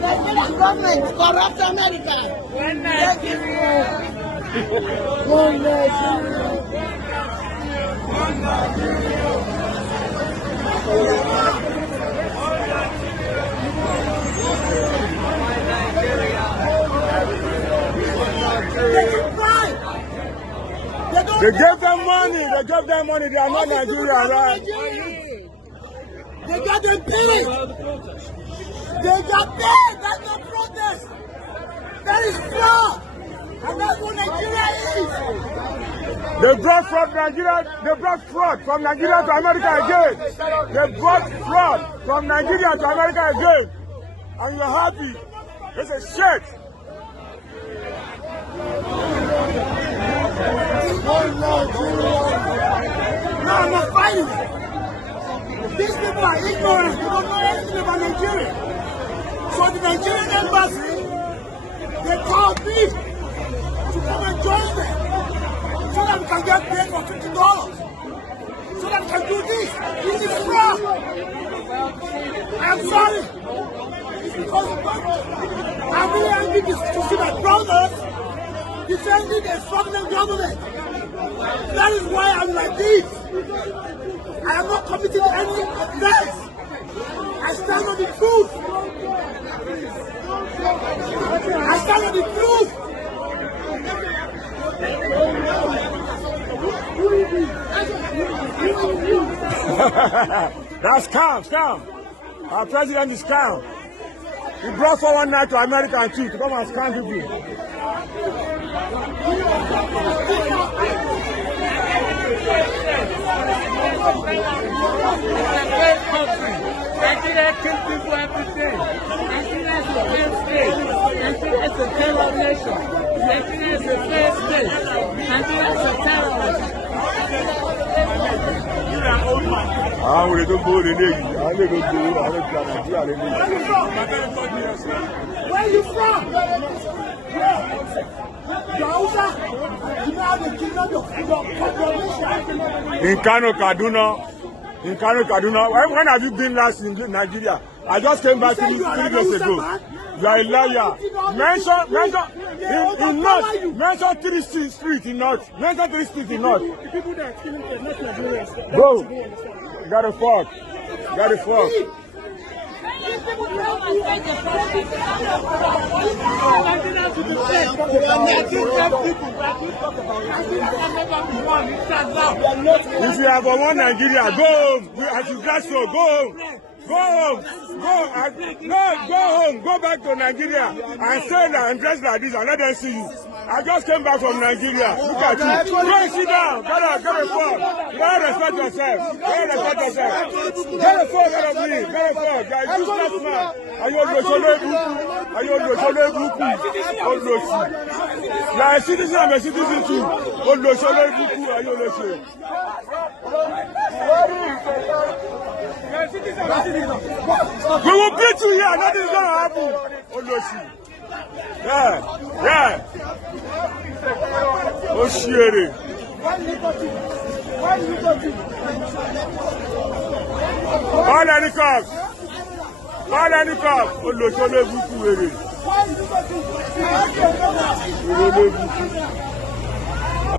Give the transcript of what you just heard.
Nigerian government corrupt America. One Nigeria. One Nigeria. One Nigeria. They gave them money. They gave them money. They are not Nigerian, right? They got them paid. They got paid. That's the protest. That is fraud. And that's what Nigeria is. They brought fraud Nigeria. They brought fraud from Nigeria to America again. They brought fraud from Nigeria to America again. And you're happy. It's a shit. No, I'm not fighting it. These people are ignorant. They don't know anything about Nigeria. So the Nigerian embassy, they called me to come and join them so that we can get paid for $50. So that we can do this. This is fraud. I'm sorry. It's because I'm really angry to see my brothers defending a struggling government. That is why I'm like this. I am not committing any offense. I stand on the truth. I stand on the truth. That's scam. Our president is scam. He brought 419 to America and to come and scam people. Nigeria kills people every day. Nigeria is a fair state. Nigeria is a terror nation. Nigeria is a fair state. Nigeria is a terrorist. I will go to the Navy. I will go to Where are you from? In Kano, Kaduna. When have you been last in Nigeria? I just came back 3 days ago. You are a liar. Mention mention 3 streets in North. Mention 3 streets in North. The people that are killing are not Nigerians. Go. Got a fuck. If you have one Nigeria, go home. As you guys so, go home. Go home. Go home. Go back to Nigeria and stay there and dress like this and let them see you. I just came back from Nigeria. Look at you. Go and sit down. Get a phone. You gotta respect yourself. Get a phone out of me. Get a phone. You are a useless man. You are a citizen. I'm a citizen too. We will beat you here. Nothing is gonna happen. Yeah. Oh shit. All any cop. Oh,